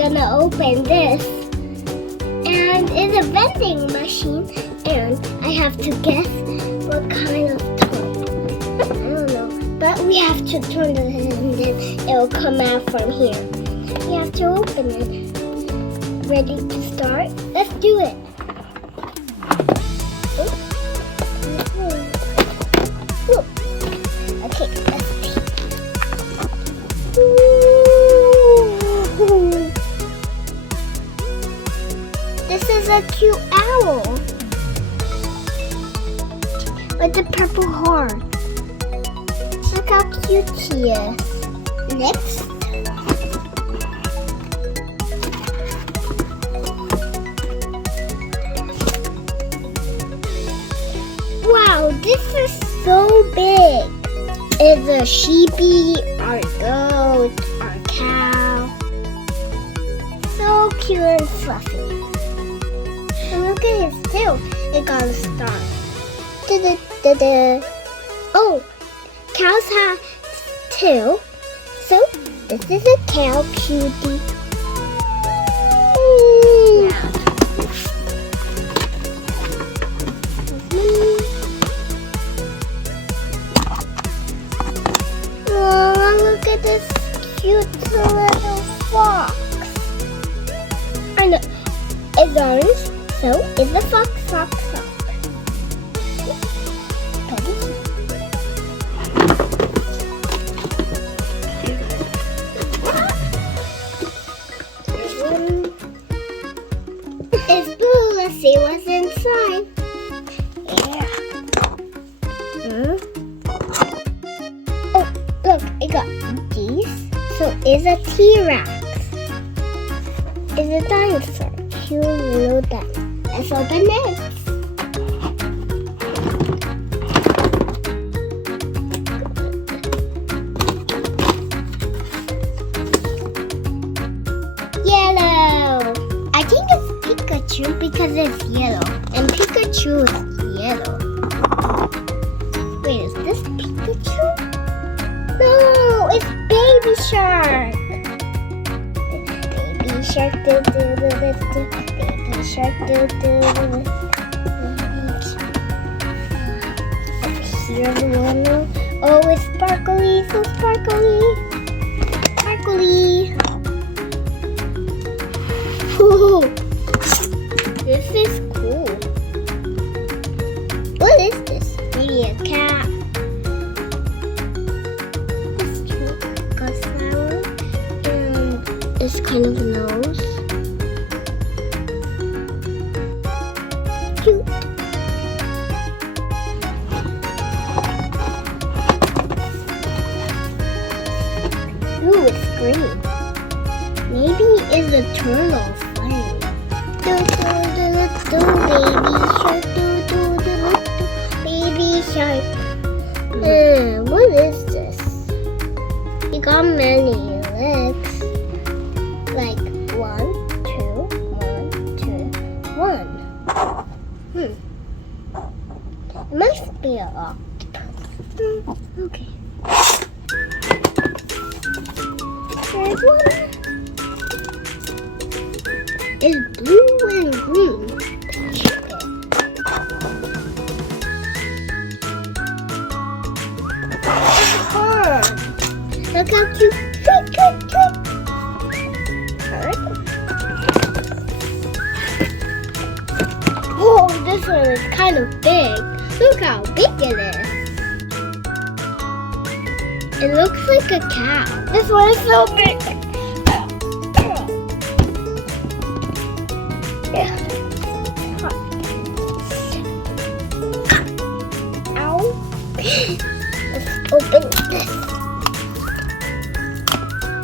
gonna open this. And it's a vending machine. And I have to guess what kind of toy. I don't know. But we have to turn it and then it'll come out from here. We have to open it. Ready to start? Let's do it. Okay, let's see. This is a cute owl with the purple heart. Look how cute she is. Next. Wow, this is so big. It's a sheepy, our goat, our cow. So cute and fluffy. And look at his tail. It got a star. Da-da-da-da. Oh, cows have tail. So this is a cow cutie. Look at this cute little fox. I know it's orange, so it's a fox. It's blue. Let's see what's inside. Yeah. Oh, look, I got these. So it's a T-Rex. It's a dinosaur. Cute little dinosaur. Let's open it. Yellow. I think it's Pikachu because it's yellow. And Pikachu is yellow. Wait, is this Pikachu? No, it's Baby Shark. Baby Shark, do do do do do. Baby Shark, do do do do. Here's one. Oh, it's sparkly, so sparkly. Sparkly. Ooh, this is cool. What is this? Maybe a cat. This kind of nose. Cute. Ooh, it's green. Maybe it's a turtle flying. Do do do do do, baby shark. Do do do do, baby shark. What is this? You got many legs. Like 1, 2, 1, 2, 1. It must be an octopus. Okay. There's one. It's blue and green. It's hard. Look how cute. Oh, this one is kind of big. Look how big it is. It looks like a cow. This one is so big. Yeah. Ow. Let's open this.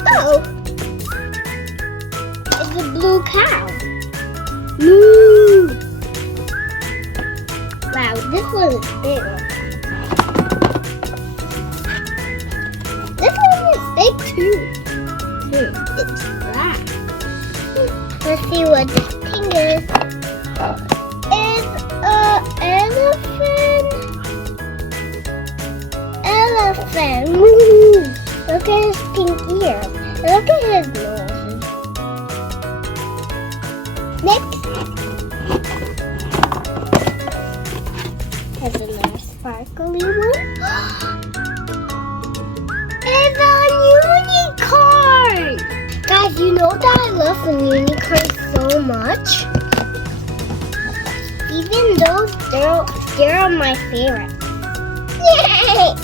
Oh. It's a blue cow. Moo. Wow, this one is big. This one is big too. It's black. Let's see what this thing is. It's an elephant. Elephant. Woo. Look at his pink ear. Look at his nose. Next. There's another sparkly one. It's a unicorn! Guys, you know that I love the unicorns so much. Even though they're my favorite. Yay!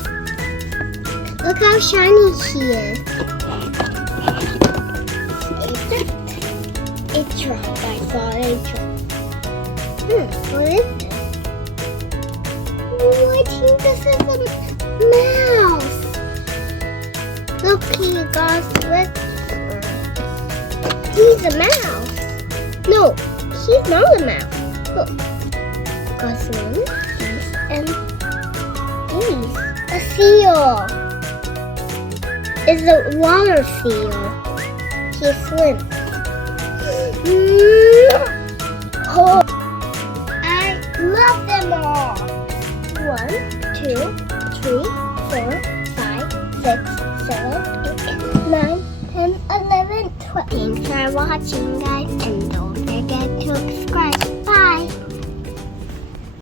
Look how shiny he is. It dropped. I saw it drop. What is this? Oh, I think this is a mouse. Look, he got slipped. He's a mouse. No, he's not a mouse. Look. Got one, these, and these. A seal. It's a water seal. He swims. Oh, I love them all. 1, 2, 3, 4, 5, 6, 7, 8, 9, 10, 11, 12. Thanks for watching, guys, and don't forget to subscribe.